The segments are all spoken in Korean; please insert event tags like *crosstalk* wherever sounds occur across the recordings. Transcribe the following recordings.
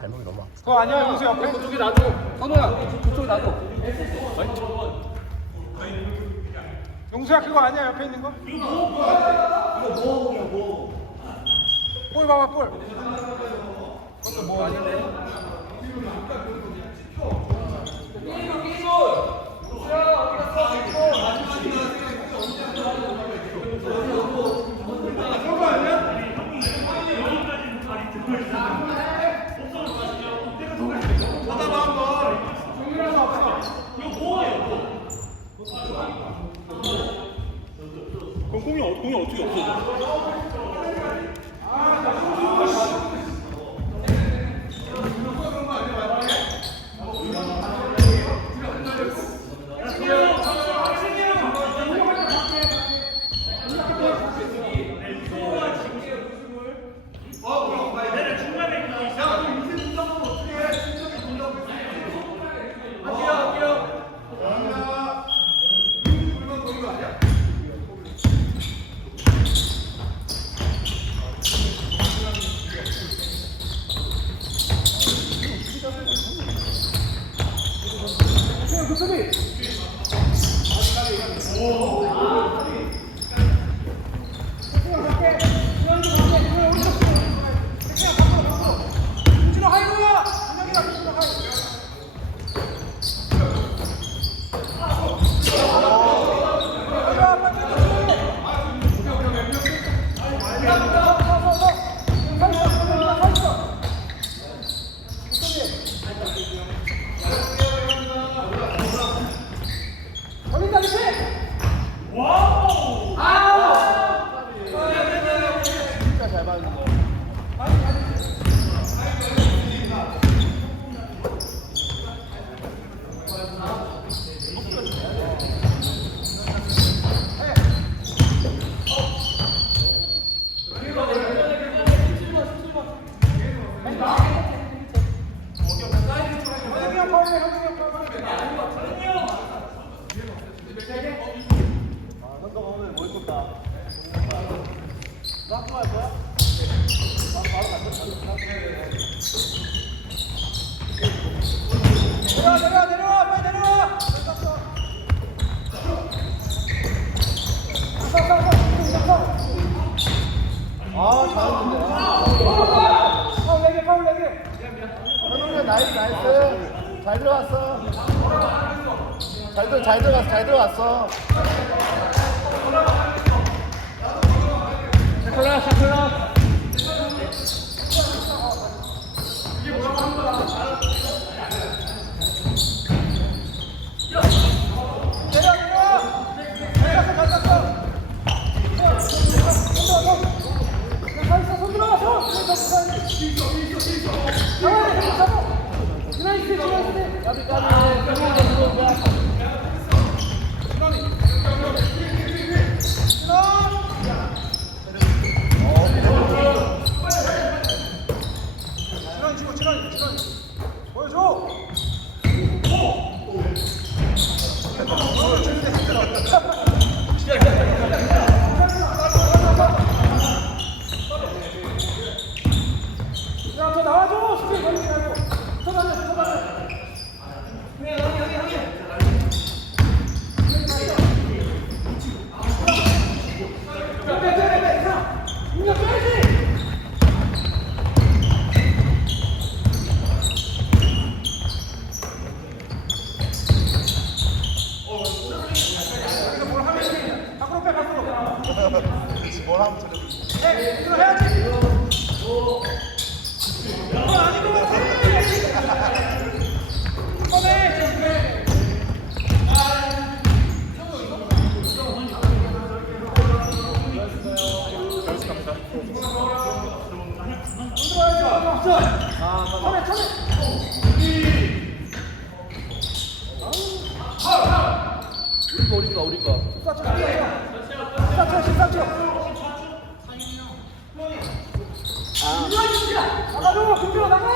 발목이 너무 아파. 그거 아니야 영수 옆에? 그쪽에 놔둬. 선호야, 그쪽에 놔둬. 영수야 그거 아니야 옆에 있는 거? 볼 봐봐 볼. 그것도 뭐 아닌데? 공이, 어- 공이 어떻게 없어져? ছাত্ররা 뭘 하면 저래. 네, 이거 해야지. 우리 거, 우리 거, 우리 거. 14초, 14초. 나가줘, 금주로 나가!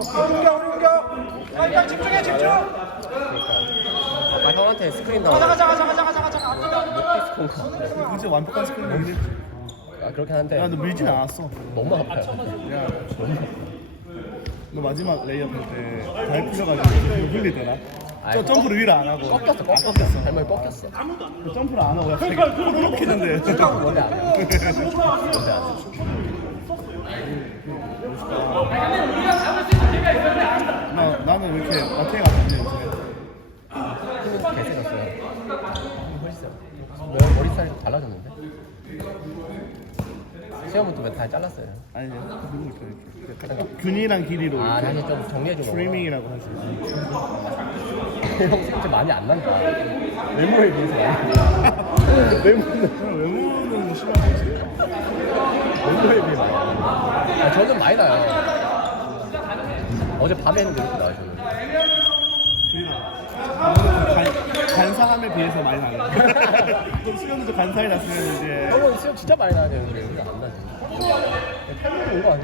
공격 빨리 빨리 집중해 집중 아까 형한테 스크린 가자 나와. 가자 가자 가자 가자 가자 안 들어 진짜 완벽한 스크린인데 아 그렇긴 한데 야너 밀진 않았어 너무 아파요. 야, 너 마지막 레이업 할때 발 풀려가지고 흘리더라. 저 점프를 위로 안 하고 꺾였어, 아, 꺾였어. 꺾였어. 발목이 꺾였어. 그 점프를 안 하고 약간 이렇게 했는데. 원래 안 해. 나 나는 왜 이렇게 마태가 됐냐 요즘에. 힘이 개세졌어요. 힘이 훨씬 세 머리 스타일이 달라졌는데? 시험부터 맨다 잘랐어요. 아니 내가 누구 있어 이렇게. 약간 균이랑 길이로 아, 이렇게 다시 좀 정리해준 거. 트리밍이라고 있어. 형 생각 많이 안 난다. 외모에 비해서. *laughs* 외모는 외모는 심한 거지. 외모에 비해서. 아, 저는 많이 나요. 어제 밤에 했는데 이렇게 나와요, 저는. 간- 간사함에 비해서 많이 나네. 좀 *laughs* 수영도 간사히 났으면 이제 형은 수영 진짜 많이 나야 되는데 우리가 안 나지. 탈모로 온거?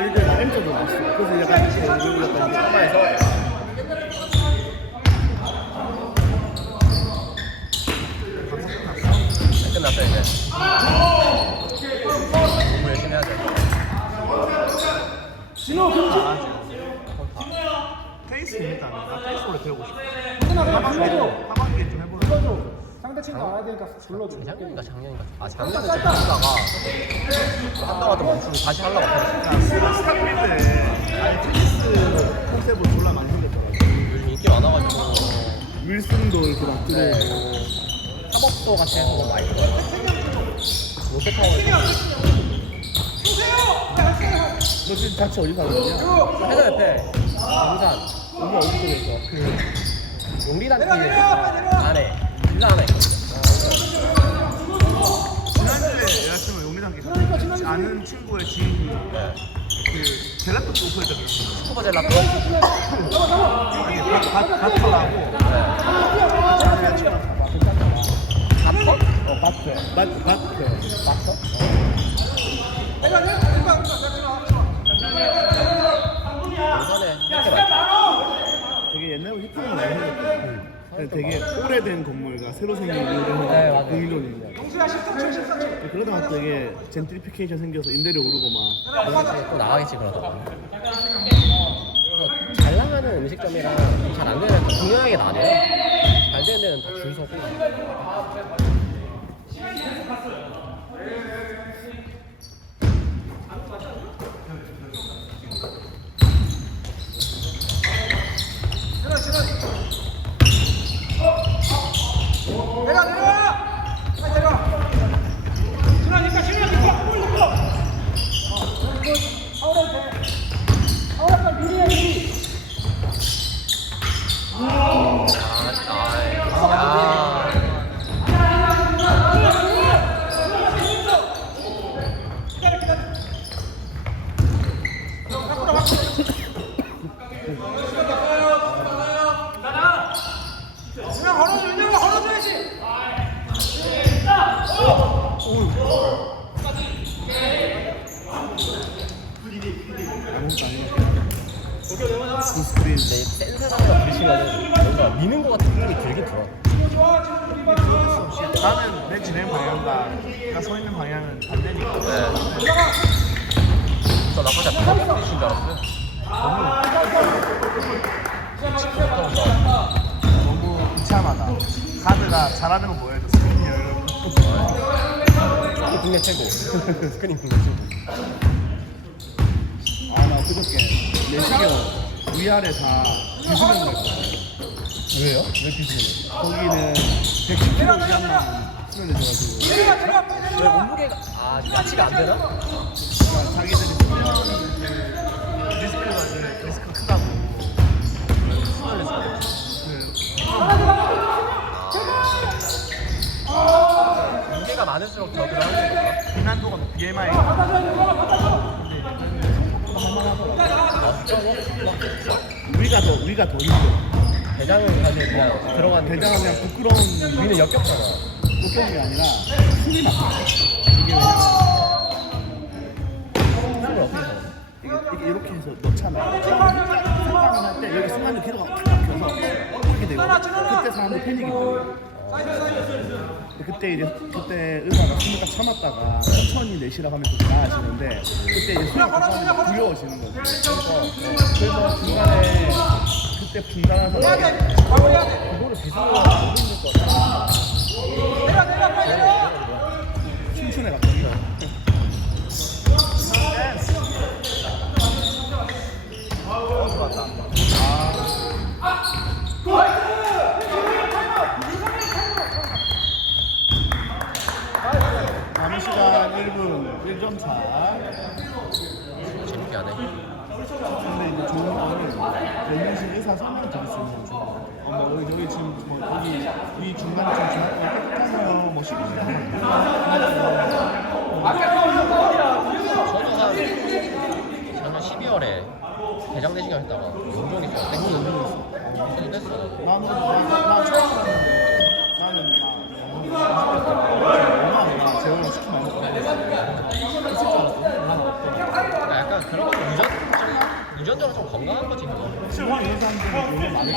애들 다 M점도 났어. 그래서 약간 이렇게 약간 이게 하나에서 끝났어 이제. 공부 열심히 해야 돼. 테이스 재밌다. 나 테이스 원래 배우고 싶어. 그냥 불러줘 하반기에 좀 해보려. 불러줘 상대 친구 알아야 되니까 불러줘 재작년인가 작년인가? 아 작년에 좀 하다가 하다가 좀 멈추고 다시 하려고 했어. 스타필드에 아니 테니스 컨셉으로 졸라 생겼더라고. 요즘 인기 많아가지고 윌슨도 이렇게 막 네. 들어오고. 팝업도 같이 해서 너무 많이 들어요. 롯데타워에서 너 지금 어디서 하는 거냐? 회사 옆에 용산 여기 어디 쪽에서? 그 용리단 내려. 안에 빌라 안에. 지난주에 여자친구 용리단 아는 친구의 지인이 그 젤라또 게 있어. 스쿠버 젤라또 아니 바터라고. 바터? 어 바터. 바터? 내가 내가 내가 내가 내가 용산에 이렇게 많이 되게 옛날에 힙합을 많이 했는데 되게 오래된 건물과 새로 생긴 이런 네, 맞아요. 공인원이냐. 동수야 14초 14초. 그러다가 또 이게 젠트리피케이션 생겨서 임대료 오르고 막. 또 나가겠지 그러다가 그래서 잘 나가는 음식점이랑 잘 안 되는 데는 중요하게 나뉘어요. 잘 되는 데는 다 줄 서고 내가 내려와 빨리 내려와 지나니까 지나니까 물 넣고 파울해도 돼 파울할 미리 해 미리 아, 아, 야. 스크린 근데 센 사람과 부딪히면은 뭔가 미는 것 같은 느낌이 들긴 들어. 나는 내 진행 방향과 내가 서 있는 방향은 반대니까 저 나까지 반갑게 부딪힌 줄 알았어요. 너무 비참하다 가드가 잘하는 거 보여줘 스크린 열고 스크린 국내 최고. 스크린 국내 최고. 아나 그저께 내시경 위아래 다 비수경 될 거야 왜요? 왜 비슷해? 거기는 110kg 이상만 수련해줘가지고 왜 몸무게가 아 야치가 안 되나? 그러니까 자기들이 그 리스크가 그 리스크 크다고 수련해서 무게가 많을수록 더 그런 거야. 비난도가 BMI가 우리가 더 우리가 더 힘들어 대장은 사실 그냥 들어간 대장은 그냥 부끄러운 위는 역겹잖아. 부끄러운 게 아니라 숨이 막혀 이게 왜냐면 숨을 어떻게 해? 이게, 이게 이렇게 해서 넣잖아. 생각을 할때 여기 순간에 기도가 탁 막혀서 이렇게 되고 그때 사람들 패닉이 들어요 그때 이제 그때 의사가 숨을 딱 참았다가 천천히 내쉬라고 하면 또 나아지는데 그때 이제 숨이 딱 두려워지는 거죠 그래서, 그래서 중간에 그때 분당한 사람이 그거를 비슷하게 못 있는 거 같아. 춤추네 갑자기 남은 시간 1분 1점 차 재밌게 하네. 근데 이제 좋은 거는 연륜실 의사 설명 드릴 수 있는 거죠. 어, 뭐 여기, 여기 지금 뭐 여기 이 중간에 좀 중간 깨끗하네요. 뭐 시키지 저도 한 저는 12월에 대장 내시경 했다가 용종이 좀 땡기 용종이 있어. 됐어. 나는 나 처음 나는 나 재호랑 시키면 안. 그러니까 약간 그런 것도 유전 좀 유전적으로 좀 건강한 거지 그거. 이런 사람들은 돈을 많이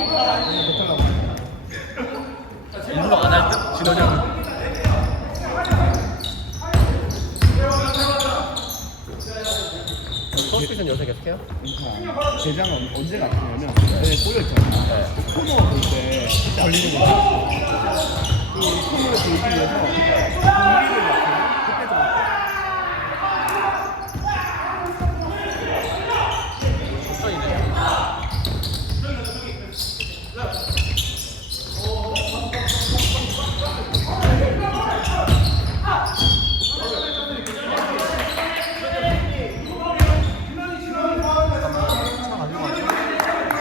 못하려고 운동 안할 듯? 진원이 서스피션 요새 계속해요? 그러니까 대장은 언제 같으냐면 전에 꼬여있잖아 코너 볼때 걸리는 거야 그 코너를 돌기 막히면 그때 좀 아파 속선이네.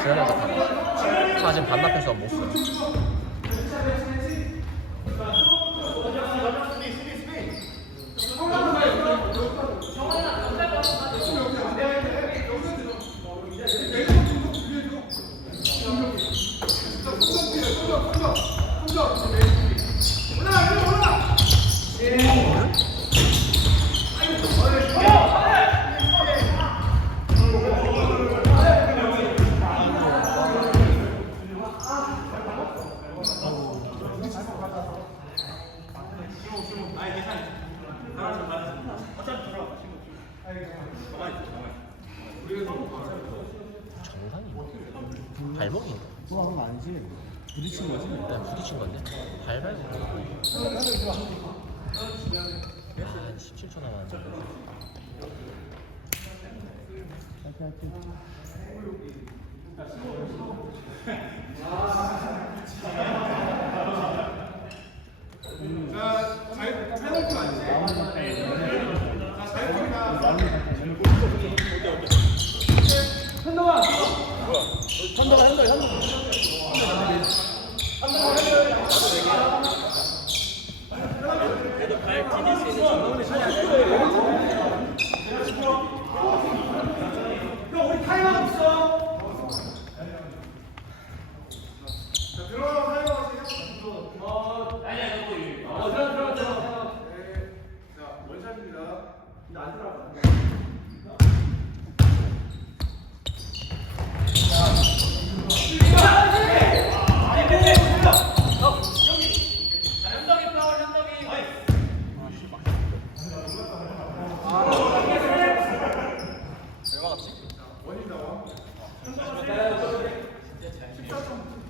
지현이가 다 사진 반납해서 못 써. 정상이 발목인가? 좋아하는 거 아니지? 부딪힌 거지? 그냥 부딪힌 건데? 발발 한 17초 남았는데 발디디시는 전문을 해야 돼. 원인 나와. 14점.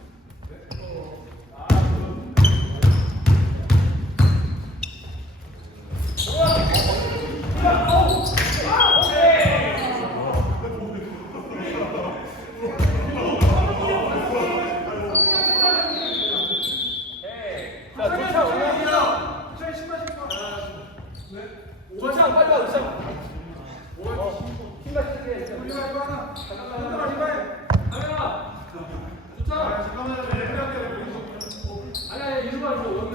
도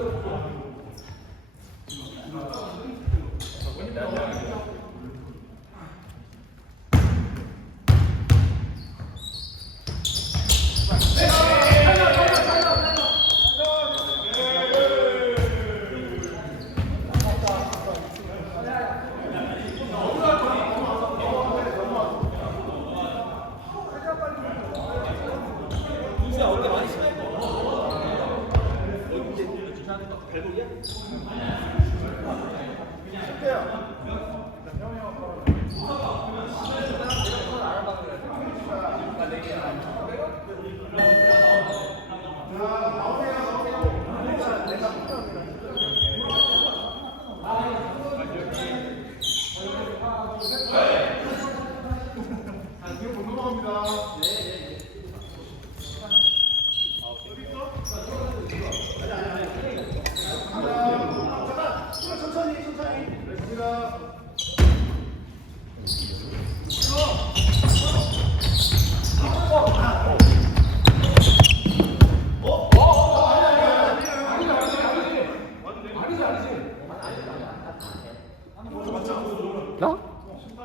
나?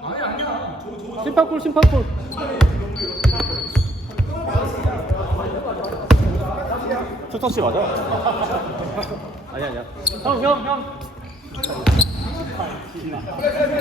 아니 아니야. 심판골 심판골. 초터치 맞아? 아니 아니야. 형 형 형. *laughs*